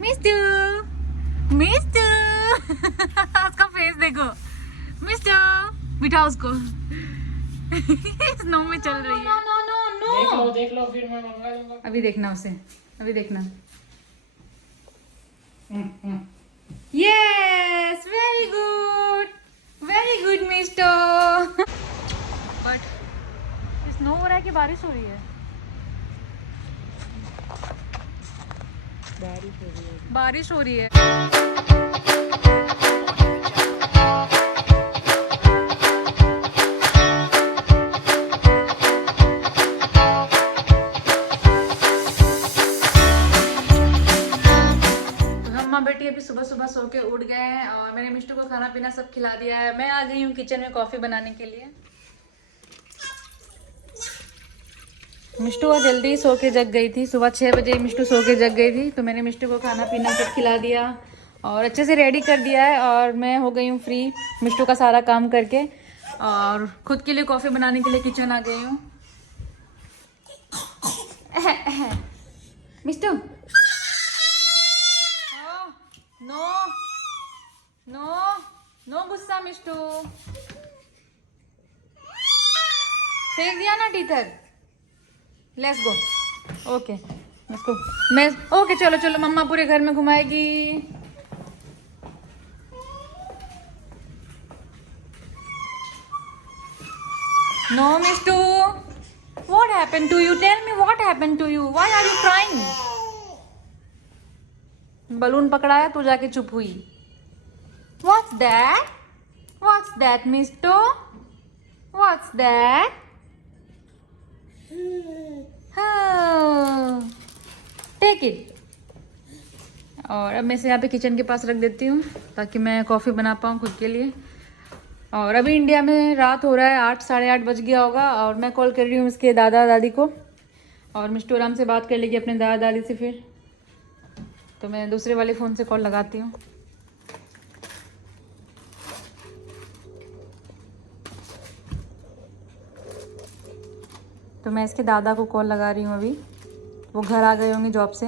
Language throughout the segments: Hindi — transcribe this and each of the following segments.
मिस्टू मिस्टू उसका फेस देखो। मिस्टू बिठाओ उसको। स्नो में चल रही है। नो नो नो देख लो फिर मैं मंगा लूंगा। अभी देखना उसे, अभी देखना। Yes very good mister. But snow हो रहा है कि बारिश हो रही है? बारिश हो रही है। बेटी अभी सुबह सुबह सो के उठ गए हैं और मैंने मिष्टू को खाना पीना सब खिला दिया है। मैं आ गई हूँ किचन में कॉफी बनाने के लिए। मिष्टू आज जल्दी सो के जग गई थी, सुबह 6 बजे मिष्टू सो के जग गई थी, तो मैंने मिष्टू को खाना पीना सब खिला दिया और अच्छे से रेडी कर दिया है और मैं हो गई हूँ फ्री मिष्टू का सारा काम करके और खुद के लिए कॉफी बनाने के लिए किचन आ गई हूँ। मिष्टू नो नो नो गुस्सा मिष्टू, फेंक दिया ना टीचर। Let's go. ओके इसको मैं ओके चलो चलो मम्मा पूरे घर में घुमाएगी। No Mishtu what happened to you, tell me what happened to you, why are you crying? Balloon पकड़ाया तो जाके चुप हुई। What's that Mishtu, what's that? Take it. और अब मैं इसे यहाँ पे किचन के पास रख देती हूँ ताकि मैं कॉफ़ी बना पाऊँ खुद के लिए। और अभी इंडिया में रात हो रहा है, 8 साढ़े 8 बज गया होगा और मैं कॉल कर रही हूँ इसके दादा दादी को और मिष्टू आराम से बात कर लेगी अपने दादा दादी से। फिर तो मैं दूसरे वाले फ़ोन से कॉल लगाती हूँ। तो मैं इसके दादा को कॉल लगा रही हूँ अभी, वो घर आ गए होंगे जॉब से।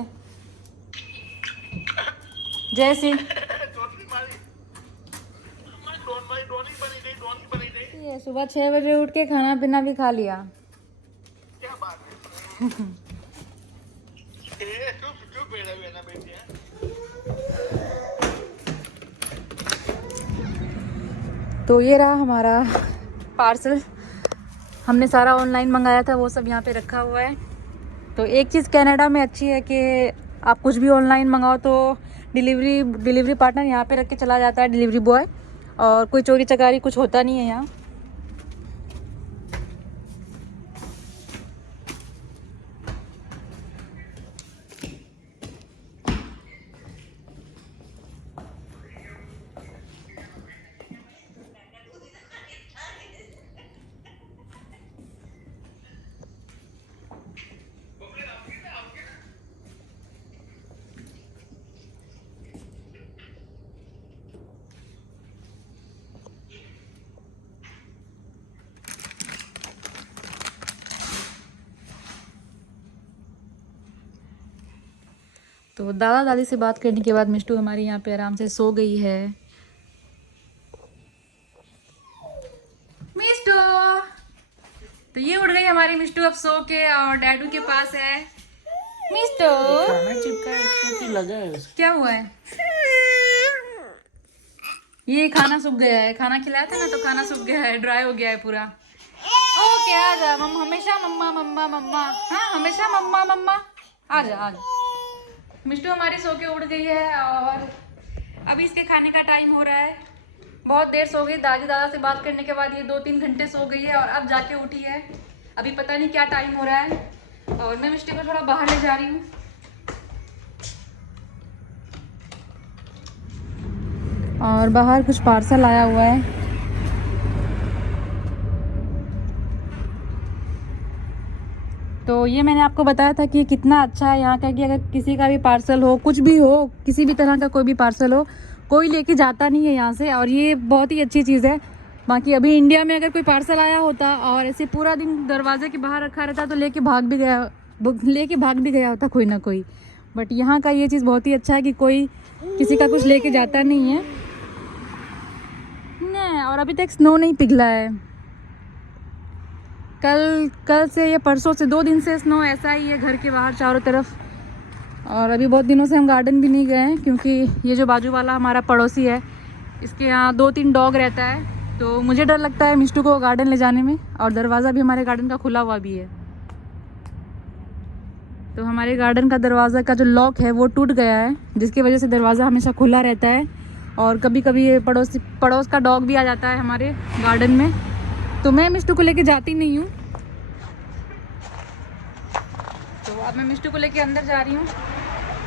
जैसे ये सुबह 6 बजे उठ के खाना पीना भी खा लिया। क्या बात है? तो ये रहा हमारा पार्सल, हमने सारा ऑनलाइन मंगाया था वो सब यहाँ पे रखा हुआ है। तो एक चीज़ कनाडा में अच्छी है कि आप कुछ भी ऑनलाइन मंगाओ तो डिलीवरी पार्टनर यहाँ पे रख के चला जाता है, डिलीवरी बॉय, और कोई चोरी चकारी कुछ होता नहीं है यहाँ। तो दादा दादी से बात करने के बाद मिष्टू हमारी यहाँ पे आराम से सो गई है। मिष्टू तो ये उठ गई हमारी मिष्टू अब सो के और डैडू के पास है। मिष्टू खाना चिपका है इसको कि लगा है उसको? क्या हुआ है? ये खाना सूख गया है, खाना खिलाया था ना तो खाना सूख गया है, ड्राई हो गया है पूरा। ओके आ जा मम्मा, हमेशा मम्मा मम्मा मम्मा, हाँ हमेशा मम्मा मम्मा। आ जा आ जा। मिष्टू हमारी सो के उठ गई है और अभी इसके खाने का टाइम हो रहा है। बहुत देर सो गई, दादी दादा से बात करने के बाद ये 2-3 घंटे सो गई है और अब जाके उठी है। अभी पता नहीं क्या टाइम हो रहा है और मैं मिष्टू को थोड़ा बाहर ले जा रही हूँ। और बाहर कुछ पार्सल आया हुआ है। तो ये मैंने आपको बताया था कि कितना अच्छा है यहाँ का, कि अगर किसी का भी पार्सल हो, कुछ भी हो, किसी भी तरह का कोई भी पार्सल हो, कोई लेके जाता नहीं है यहाँ से, और ये बहुत ही अच्छी चीज़ है। बाकी अभी इंडिया में अगर कोई पार्सल आया होता और ऐसे पूरा दिन दरवाजे के बाहर रखा रहता तो लेके भाग भी गया होता कोई ना कोई। बट यहाँ का ये चीज़ बहुत ही अच्छा है कि कोई किसी का कुछ लेके जाता नहीं है। नहीं, और अभी तक स्नो नहीं पिघला है। कल से या परसों से 2 दिन से स्नो ऐसा ही है घर के बाहर चारों तरफ। और अभी बहुत दिनों से हम गार्डन भी नहीं गए हैं क्योंकि ये जो बाजू वाला हमारा पड़ोसी है, इसके यहाँ 2-3 डॉग रहता है, तो मुझे डर लगता है मिष्टू को गार्डन ले जाने में। और दरवाज़ा भी हमारे गार्डन का खुला हुआ भी है, तो हमारे गार्डन का दरवाज़ा का जो लॉक है वो टूट गया है, जिसकी वजह से दरवाज़ा हमेशा खुला रहता है। और कभी कभी ये पड़ोस का डॉग भी आ जाता है हमारे गार्डन में, तो मैं मिष्टू को लेके जाती नहीं हूँ। तो अब मैं मिष्टू को लेके अंदर जा रही हूँ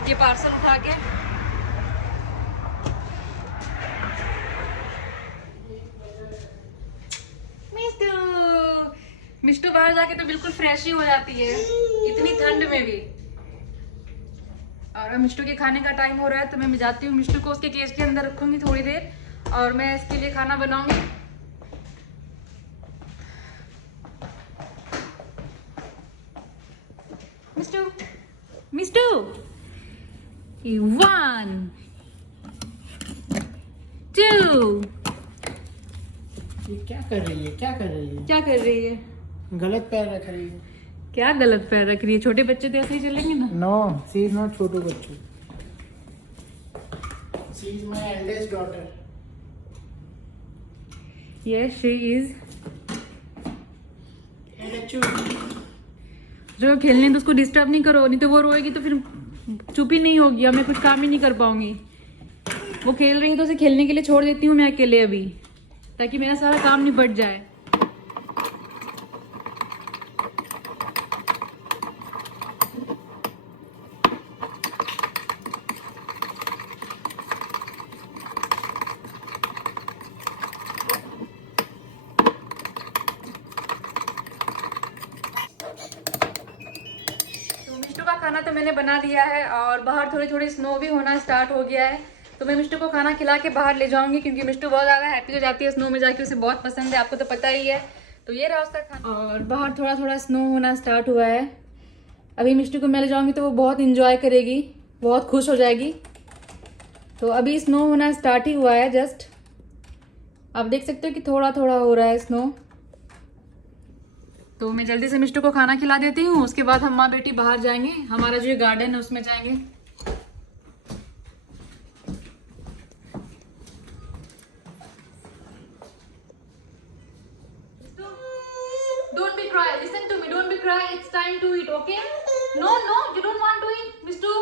ये पार्सल उठा के। मिष्टू बाहर जाके तो बिल्कुल फ्रेश ही हो जाती है इतनी ठंड में भी। और अब मिष्टू के खाने का टाइम हो रहा है, तो मैं जाती हूँ मिष्टू को उसके केज के अंदर रखूंगी थोड़ी देर, और मैं इसके लिए खाना बनाऊंगी। मिष्टू, मिष्टू, 1 2। ये क्या कर रही है, क्या कर रही है? क्या कर रही है? गलत पैर रख रही है। क्या गलत पैर रख रही है? छोटे बच्चे तो ऐसे ही चलेंगे ना। नो, शी इज नॉट छोटू बच्चू। She is my eldest daughter. Yes she is. बच्चू, जो खेलने तो उसको डिस्टर्ब नहीं करो, नहीं तो वो रोएगी तो फिर चुप ही नहीं होगी और मैं कुछ काम ही नहीं कर पाऊंगी। वो खेल रही है तो उसे खेलने के लिए छोड़ देती हूँ मैं अकेले अभी, ताकि मेरा सारा काम निपट जाए। खाना तो मैंने बना लिया है और बाहर थोड़ी थोड़ी स्नो भी होना स्टार्ट हो गया है, तो मैं मिष्टू को खाना खिला के बाहर ले जाऊंगी क्योंकि मिष्टू बहुत ज़्यादा हैप्पी हो जाती है स्नो में जाके, उसे बहुत पसंद है, आपको तो पता ही है। तो ये रहा उसका खाना। और बाहर थोड़ा थोड़ा स्नो होना स्टार्ट हुआ है। अभी मिष्टू को मैं ले जाऊँगी तो वो बहुत इंजॉय करेगी, बहुत खुश हो जाएगी। तो अभी स्नो होना स्टार्ट ही हुआ है, जस्ट आप देख सकते हो कि थोड़ा थोड़ा हो रहा है स्नो। तो मैं जल्दी से मिष्टू को खाना खिला देती हूँ, उसके बाद हम माँ बेटी बाहर जाएंगे, हमारा जो गार्डन है उसमें जाएंगे। Don't be cry. Listen to me. Don't be cry. It's time to eat. Okay? No, no. You don't want to eat, Mistu.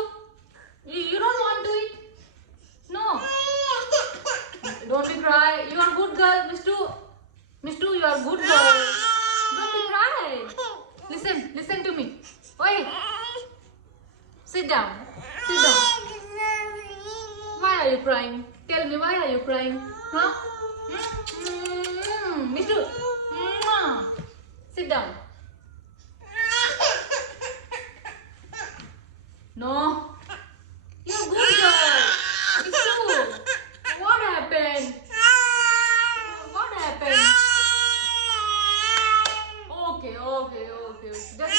You don't want to eat. No. Don't be cry. You are good girl, Mistu. Mistu, you are good girl. Don't be cry. Listen to me. Oi. Sit down. Sit down. Why are you crying? Tell me, why are you crying? Huh? Mistu. Sit down. No. You're good girl. Mistu. What happened? What happened? Okay. Just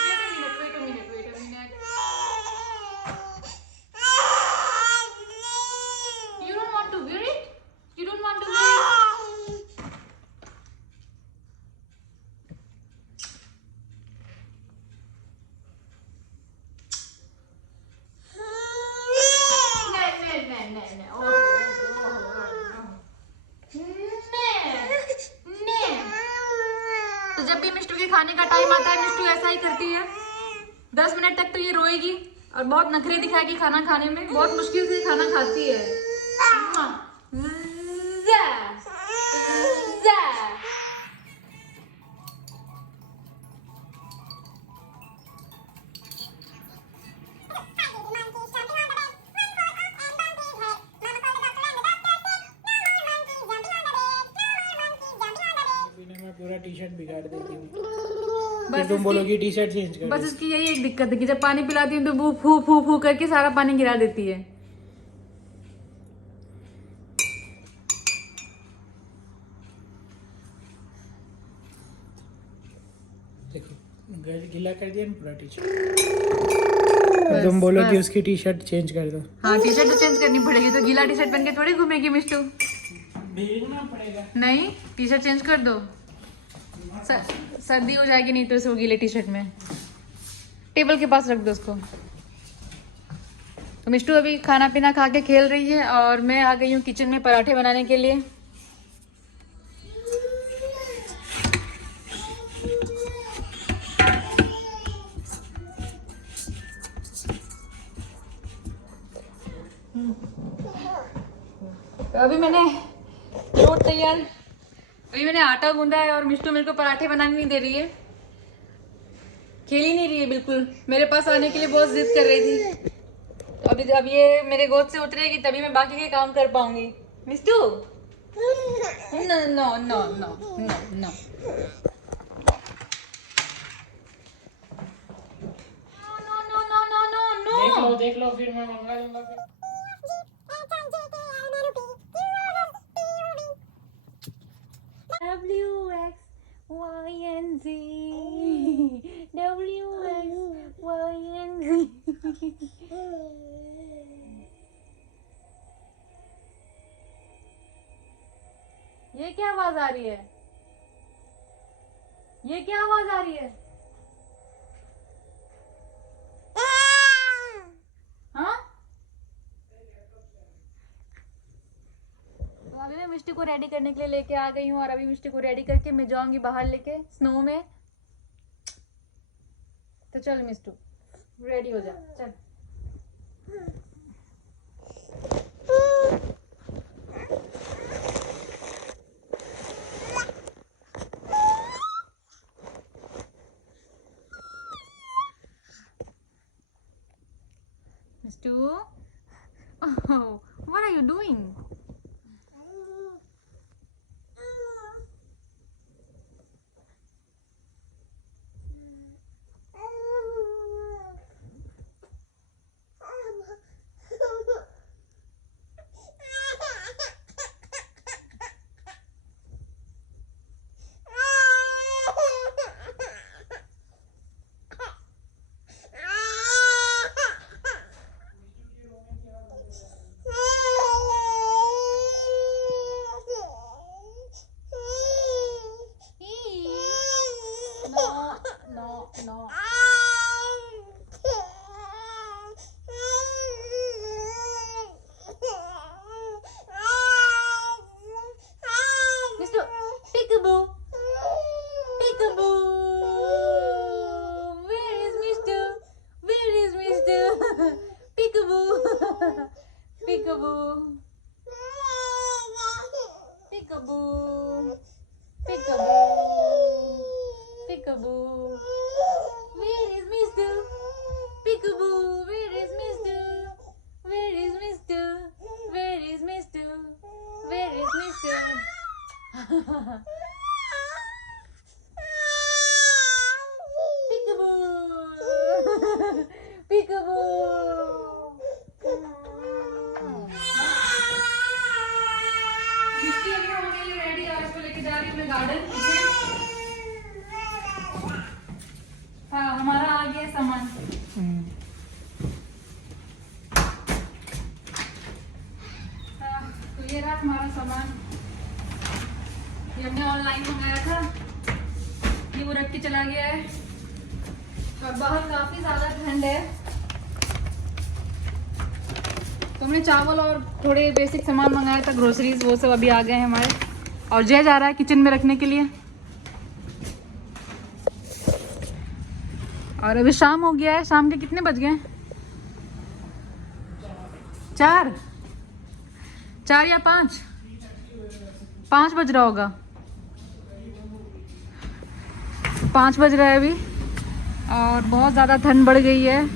wait a minute. You don't want to wear it? You don't want to wear it? No. तो जब भी मिष्टू के खाने का टाइम आता है मिष्टू ऐसा ही करती है। 10 मिनट तक तो ये रोएगी और बहुत नखरे दिखाएगी खाना खाने में, बहुत मुश्किल से खाना खाती है। पूरा टी शर्ट बिगाड़ देती हूँ। बस तुम बोलोगी टी शर्ट चेंज कर। बस इसकी यही एक दिक्कत है कि जब पानी पिलाती हूँ तो वो फू फू फू करके सारा पानी गिरा देती है। देखो गीला कर दिया ना पूरा टी शर्ट। तुम बोलो कि उसकी टी शर्ट चेंज कर दो। हाँ टी शर्ट तो चेंज करनी पड़ेगी, तो गीला टी शर्ट पहन के थोड़ी घूमेगी मिष्टू। भीगना पड़ेगा। नहीं टी शर्ट चेंज कर दो, सर्दी हो जाएगी नहीं तो इसे वो गीले टी शर्ट में। टेबल के पास रख दो उसको। तो मिष्टू अभी खाना पीना खा के खेल रही है और मैं आ गई हूँ किचन में पराठे बनाने के लिए। तो अभी मैंने रोट तैयार, अभी मैंने आटा गूंदा है और मिष्टू मेरे को पराठे बनाने नहीं दे रही है, खेल ही नहीं रही है बिल्कुल। मेरे पास आने के लिए बहुत जिद कर रही थी। तो अब ये मेरे गोद से उतरेगी तभी मैं बाकी के काम कर पाऊंगी। Mishtu no no no no no no. देख लो फिर मैं मंगा लूंगा फिर। WXYNZ WXYNZ। ये क्या आवाज आ रही है? ये क्या आवाज आ रही है? हाँ तो अभी मैं मिष्टी को रेडी करने के लिए लेके आ गई हूँ और अभी मिष्टी को रेडी करके मैं जाऊंगी बाहर लेके स्नो में। तो चल मिष्टू रेडी हो जा, चल। Mistu, oh, what are you doing? No. Mistu, peekaboo. Peekaboo. Where is Mistu? Where is Mistu? Peekaboo. Peekaboo. Peekaboo. Peekaboo. Peekaboo. Where is Mister? Peekaboo. Where is Mister? Where is Mister? Where is Mister? Where is Mister? Peekaboo. Peekaboo. मिष्टी अभी हो गई रेडी, आज को लेके जा रही हूँ मैं गार्डन। हाँ हमारा आ गया सामान। तो ये रहा हमारा सामान, ये हमने ऑनलाइन मंगाया था, ये वो रख के चला गया है। और बाहर काफी ज्यादा ठंड है तो हमने चावल और थोड़े बेसिक सामान मंगाया था, ग्रोसरीज, वो सब अभी आ गए हैं हमारे। और जय जा रहा है किचन में रखने के लिए। और अभी शाम हो गया है, शाम के कितने बज गए? 4 या 5 बज रहा होगा। 5 बज रहा है अभी और बहुत ज़्यादा ठंड बढ़ गई है।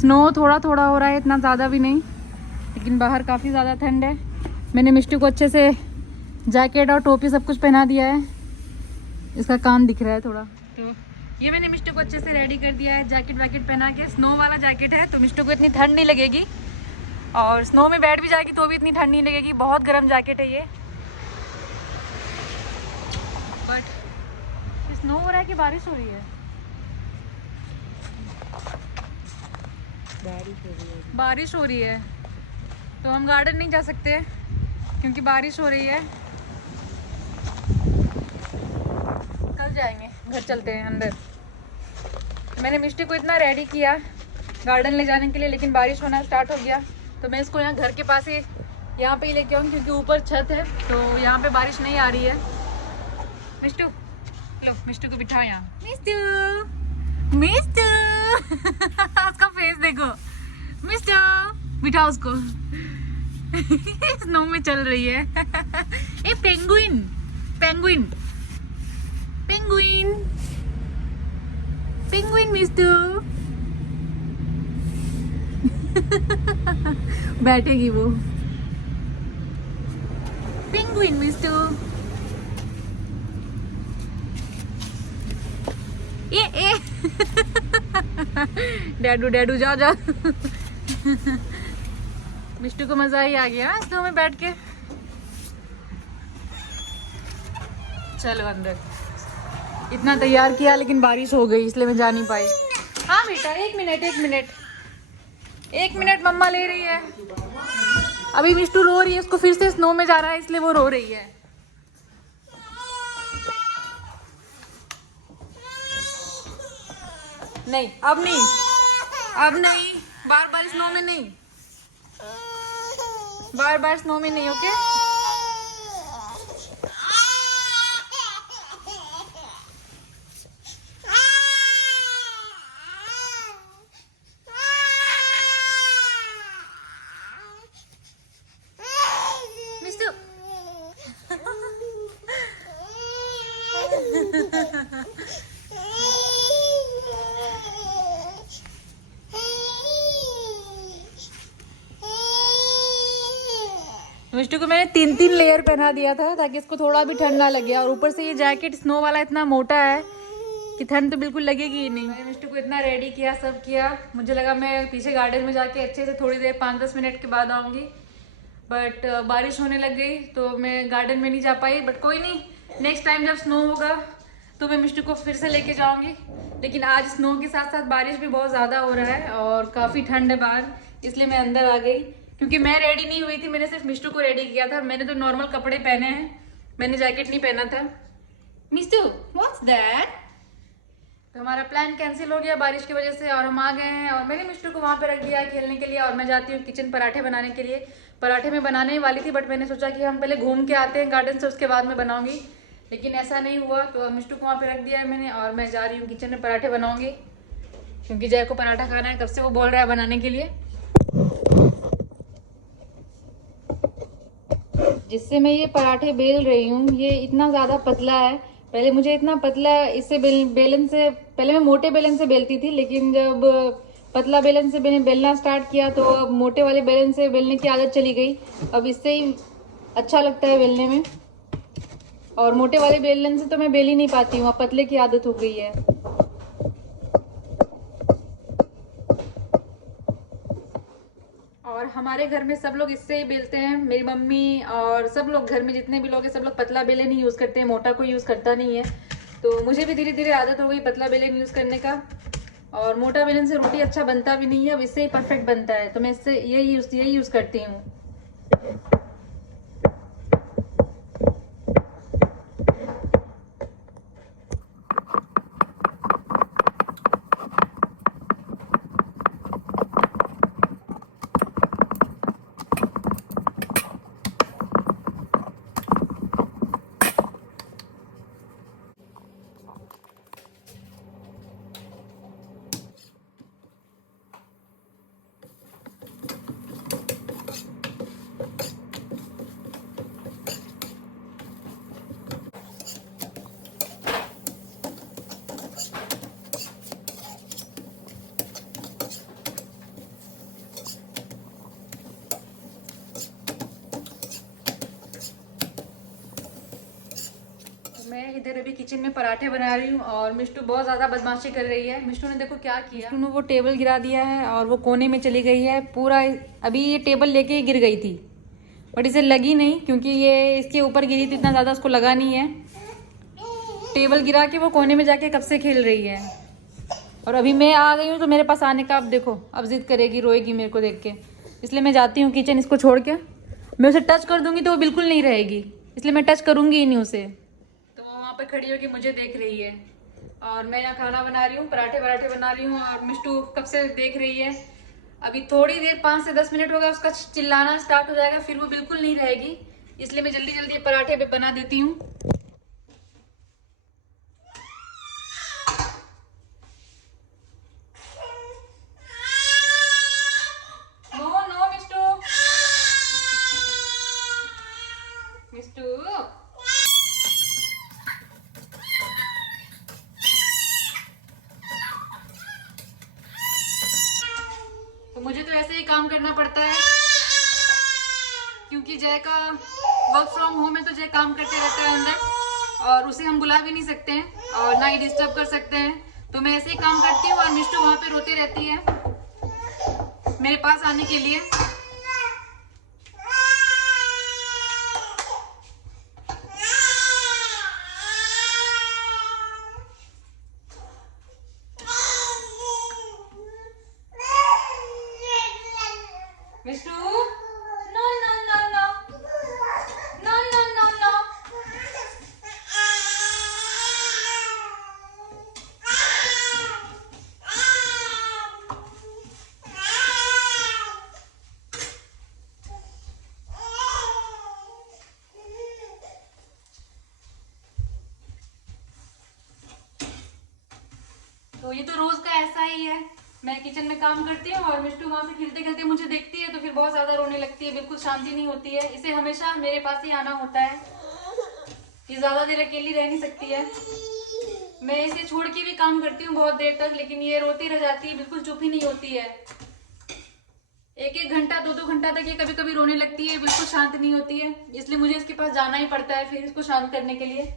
स्नो थोड़ा थोड़ा हो रहा है, इतना ज़्यादा भी नहीं, लेकिन बाहर काफ़ी ज़्यादा ठंड है। मैंने मिष्टी को अच्छे से जैकेट और टोपी सब कुछ पहना दिया है, इसका कान दिख रहा है थोड़ा। तो ये मैंने मिष्टू को अच्छे से रेडी कर दिया है, जैकेट वैकेट पहना के। स्नो वाला जैकेट है तो मिष्टू को इतनी ठंड नहीं लगेगी, और स्नो में बैठ भी जाएगी तो भी इतनी ठंड नहीं लगेगी। बहुत गर्म जैकेट है ये। बट स्नो हो रहा है कि बारिश हो रही है? बारिश हो रही है तो हम गार्डन नहीं जा सकते क्योंकि बारिश हो रही है। कल जाएंगे, घर चलते हैं अंदर। मैंने मिष्टी को इतना रेडी किया गार्डन ले जाने के लिए, लेकिन बारिश होना स्टार्ट हो गया तो मैं इसको यहाँ घर के पास ही यहाँ पे ही लेके आऊँगी क्योंकि ऊपर छत है तो यहाँ पे बारिश नहीं आ रही है। मिष्टू लो, मिष्टू को बिठाओ यहाँ। मिष्टू मिष्टू उसका फेस देखो। मिष्टू बिठाओ उसको। स्नो में चल रही है। A penguin penguin penguin penguin Mishtu. बैठेगी वो। पेंगुइन मिष्टू। ए डैडू डैडू जाओ जाओ। मिष्टू को मजा ही आ गया स्नो में बैठ के। चलो अंदर। इतना तैयार किया लेकिन बारिश हो गई इसलिए मैं जा नहीं पाई। हाँ बेटा, एक मिनट मम्मा ले रही है। अभी मिष्टू रो रही है, उसको फिर से स्नो में जाना है इसलिए वो रो रही है। नहीं अब नहीं, अब नहीं, बार बार स्नो में नहीं, बार बार स्नो में नहीं। ओके मिष्टू। मिष्टू को मैंने 3 लेयर पहना दिया था ताकि इसको थोड़ा भी ठंड ना लगे, और ऊपर से ये जैकेट स्नो वाला इतना मोटा है कि ठंड तो बिल्कुल लगेगी ही नहीं। मैंने मिष्टू को इतना रेडी किया, सब किया। मुझे लगा मैं पीछे गार्डन में जाके अच्छे से थोड़ी देर 5-10 मिनट के बाद आऊँगी, बट बारिश होने लग गई तो मैं गार्डन में नहीं जा पाई। बट कोई नहीं, नेक्स्ट टाइम जब स्नो होगा तो मैं मिष्टू को फिर से लेके जाऊँगी। लेकिन आज स्नो के साथ साथ बारिश भी बहुत ज़्यादा हो रहा है और काफ़ी ठंड है बाहर, इसलिए मैं अंदर आ गई। क्योंकि मैं रेडी नहीं हुई थी, मैंने सिर्फ मिष्टू को रेडी किया था। मैंने तो नॉर्मल कपड़े पहने हैं, मैंने जैकेट नहीं पहना था। Mishtu what's that? तो हमारा प्लान कैंसिल हो गया बारिश की वजह से और हम आ गए हैं। और मैंने मिष्टू को वहाँ पे रख दिया खेलने के लिए और मैं जाती हूँ किचन पराठे बनाने के लिए। पराठे में बनाने वाली थी बट मैंने सोचा कि हम पहले घूम के आते हैं गार्डन से, उसके बाद में बनाऊंगी, लेकिन ऐसा नहीं हुआ। तो मिष्टू को वहाँ पे रख दिया है मैंने और मैं जा रही हूँ किचन में पराठे बनाऊंगी क्योंकि जय को पराठा खाना है, कब से वो बोल रहा है बनाने के लिए। जिससे मैं ये पराठे बेल रही हूँ, ये इतना ज़्यादा पतला है। पहले मुझे इतना पतला इससे बेलन से, पहले मैं मोटे बेलन से बेलती थी, लेकिन जब पतला बेलन से मैंने बेलना स्टार्ट किया तो अब मोटे वाले बेलन से बेलने की आदत चली गई। अब इससे ही अच्छा लगता है बेलने में, और मोटे वाले बेलन से तो मैं बेल ही नहीं पाती हूँ, अब पतले की आदत हो गई है। और हमारे घर में सब लोग इससे ही बेलते हैं, मेरी मम्मी और सब लोग घर में जितने भी लोग हैं सब लोग पतला बेलन ही यूज़ करते हैं, मोटा कोई यूज़ करता नहीं है। तो मुझे भी धीरे धीरे आदत हो गई पतला बेलन यूज़ करने का, और मोटा बेलन से रोटी अच्छा बनता भी नहीं है, अब इससे ही परफेक्ट बनता है। तो मैं इससे यही यूज़ करती हूँ। मैं इधर अभी किचन में पराठे बना रही हूँ और मिष्टू बहुत ज़्यादा बदमाशी कर रही है। मिष्टू ने देखो क्या किया, मिष्टू ने वो टेबल गिरा दिया है और वो कोने में चली गई है पूरा। अभी ये टेबल लेके ही गिर गई थी बट इसे लगी नहीं क्योंकि ये इसके ऊपर गिरी थी, इतना ज़्यादा उसको लगा नहीं है। टेबल गिरा के वो कोने में जाके कब से खेल रही है। और अभी मैं आ गई हूँ तो मेरे पास आने का अब देखो, अब जिद करेगी, रोएगी मेरे को देख के, इसलिए मैं जाती हूँ किचन इसको छोड़ के। मैं उसे टच कर दूंगी तो वो बिल्कुल नहीं रहेगी, इसलिए मैं टच करूंगी ही नहीं उसे। तो वो वहाँ पे खड़ी होकर मुझे देख रही है और मैं यहाँ खाना बना रही हूँ, पराठे वराठे बना रही हूँ और मिष्टू कब से देख रही है। अभी थोड़ी देर 5 से 10 मिनट होगा, उसका चिल्लाना स्टार्ट हो जाएगा, फिर वो बिल्कुल नहीं रहेगी, इसलिए मैं जल्दी जल्दी पराठे पे बना देती हूँ। नो नो मिष्टू, मिष्टू तो मुझे तो ऐसे ही काम करना पड़ता है क्योंकि जय का वर्क फ्रॉम होम है, तो जय काम करते रहते हैं अंदर और उसे हम बुला भी नहीं सकते हैं और ना ही डिस्टर्ब कर सकते हैं। तो मैं ऐसे ही काम करती हूँ और मिष्टू वहाँ पे रोती रहती है मेरे पास आने के लिए। Mishtu no no no no no no no no. तो ये तो रोज का ऐसा ही है, मैं किचन में काम करती हूँ और मिष्टू वहां से खेलते खेलते मुझे देखती है तो फिर बहुत ज्यादा रोने लगती है, बिल्कुल शांति नहीं होती है। इसे हमेशा मेरे पास ही आना होता है, ये ज्यादा देर अकेली रह नहीं सकती है। मैं इसे छोड़ के भी काम करती हूँ बहुत देर तक, लेकिन ये रोती रह जाती है, बिल्कुल चुप ही नहीं होती है। 1-1 घंटा 2-2 घंटा तक ये कभी कभी रोने लगती है, बिल्कुल शांत नहीं होती है, इसलिए मुझे इसके पास जाना ही पड़ता है फिर इसको शांत करने के लिए।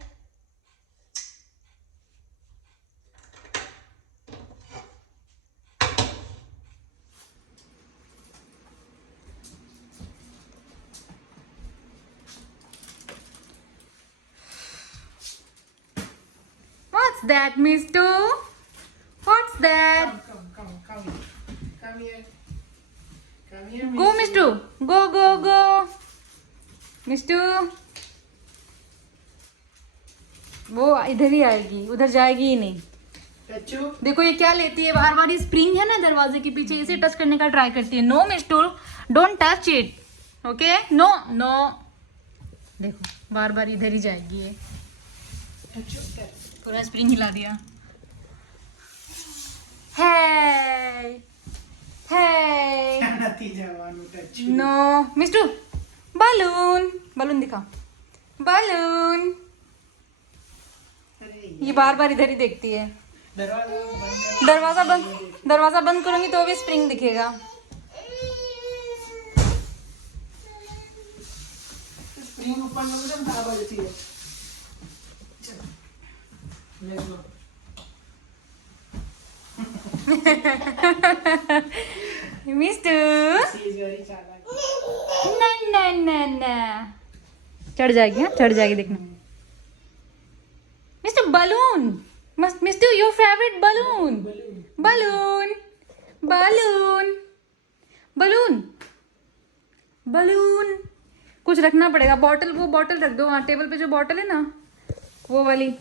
What's that, Mistu? What's that? Come here. Come here. Go, Mistu. Go, go, go. Mistu. वो इधर ही आएगी, उधर जाएगी ही नहीं। टचू। देखो ये क्या लेती है, बार बार स्प्रिंग है ना दरवाजे के पीछे, इसे टच करने का ट्राई करती है। No Mistu, don't touch it, okay? No no. देखो बार बार इधर ही जाएगी ये, पूरा स्प्रिंग हिला दिया। है नो मिस्टू, बलून बलून दिखा, बलून। ये बार बार इधर ही देखती है। दरवाजा बंद करूंगी तो भी स्प्रिंग दिखेगा। स्प्रिंग ऊपर लोगे तो बजती है। मिस्टू ना ना ना ना, चढ़ जाएगी, हाँ चढ़ जाएगी, देखना। Mister balloon, Mistu your favourite balloon, balloon balloon balloon balloon. कुछ रखना पड़ेगा, बॉटल, वो बॉटल रख दो वहाँ टेबल पे, जो बॉटल है ना वो वाली,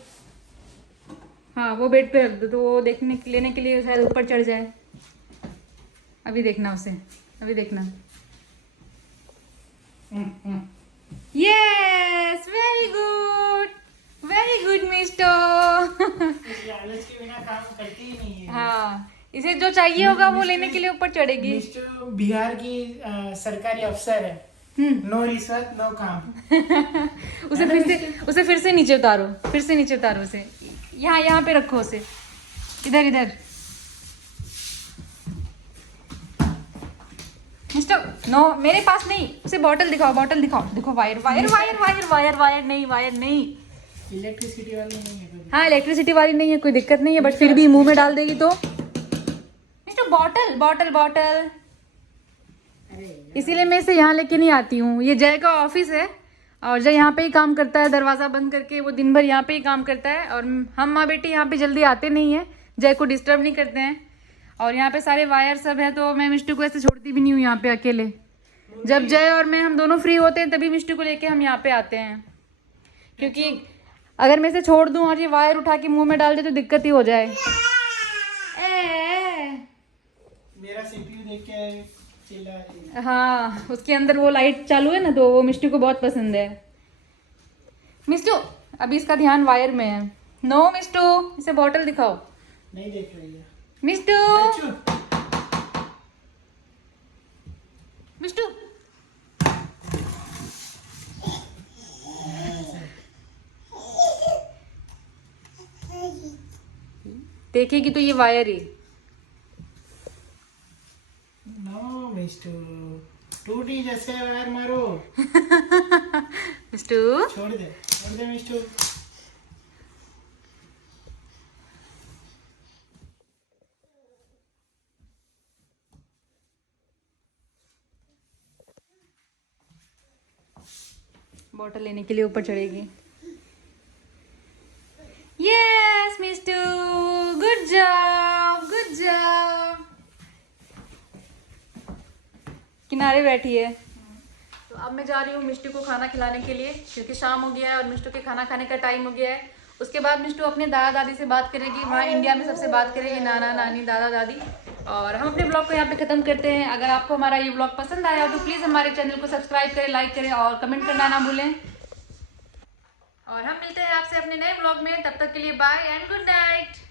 हाँ वो बेड पे रख दो, तो वो देखने लेने के लिए शायद ऊपर चढ़ जाए। अभी देखना उसे, अभी देखना। Yes, very good mister. लालच के बिना काम करती ही नहीं है। हाँ, इसे जो चाहिए होगा वो लेने के लिए ऊपर चढ़ेगी। मिस्टर बिहार की सरकारी अफसर है, नो रिश्वत नो काम। उसे फिर से नीचे उतारो, फिर से नीचे उतारो उसे, यहाँ पे रखो उसे, इधर इधर। मिस्टर नो, मेरे पास नहीं, उसे बॉटल दिखाओ, बॉटल दिखाओ। देखो wire wire wire wire wire wire नहीं, वायर नहीं, इलेक्ट्रिसिटी वाली नहीं है। हाँ इलेक्ट्रिसिटी वाली नहीं है, कोई दिक्कत नहीं है, बट फिर भी मुंह में डाल देगी तो। मिस्टर बॉटल बॉटल बॉटल, इसीलिए मैं इसे यहाँ लेके नहीं आती हूँ। ये जय का ऑफिस है और जय यहाँ पे ही काम करता है, दरवाजा बंद करके वो दिन भर यहाँ पे ही काम करता है। और हम माँ बेटी यहाँ पे जल्दी आते नहीं है, जय को डिस्टर्ब नहीं करते हैं। और यहाँ पे सारे वायर सब है, तो मैं मिष्टू को ऐसे छोड़ती भी नहीं हूँ यहाँ पे अकेले। जब जय और मैं हम दोनों फ्री होते हैं तभी मिष्टू को लेके हम यहाँ पे आते हैं, क्योंकि अगर मैं इसे छोड़ दूँ और ये वायर उठा के मुंह में डाल दे तो दिक्कत ही हो जाए। मेरा सीपीयू देख के चिल्ला रही है। हाँ, उसके अंदर वो लाइट चालू है ना, तो वो मिष्टू को बहुत पसंद है। मिष्टू अभी इसका ध्यान वायर में है। नो मिष्टू, इसे बॉटल दिखाओ। नहीं देख रही है मिष्टू, मिष्टू देखेगी तो ये वायर ही। नो मिस्टू, टूटी जैसे वायर मारो। मिष्टू छोड़ दे मिस्टू। बॉटल लेने के लिए ऊपर चढ़ेगी। Yes Mishtu, good job, good job. किनारे बैठी है। तो अब मैं जा रही हूँ मिष्टू को खाना खिलाने के लिए, क्योंकि शाम हो गया है और मिष्टू के खाना खाने का टाइम हो गया है। उसके बाद मिष्टू अपने दादा दादी से बात करेगी, वहाँ इंडिया में सबसे बात करेगी, नाना नानी दादा दादी। और हम अपने ब्लॉग को यहाँ पे ख़त्म करते हैं। अगर आपको हमारा ये ब्लॉग पसंद आया हो तो प्लीज़ हमारे चैनल को सब्सक्राइब करें, लाइक करें और कमेंट करना ना भूलें। और हम मिलते हैं आपसे अपने नए ब्लॉग में। तब तक के लिए बाय एंड गुड नाइट।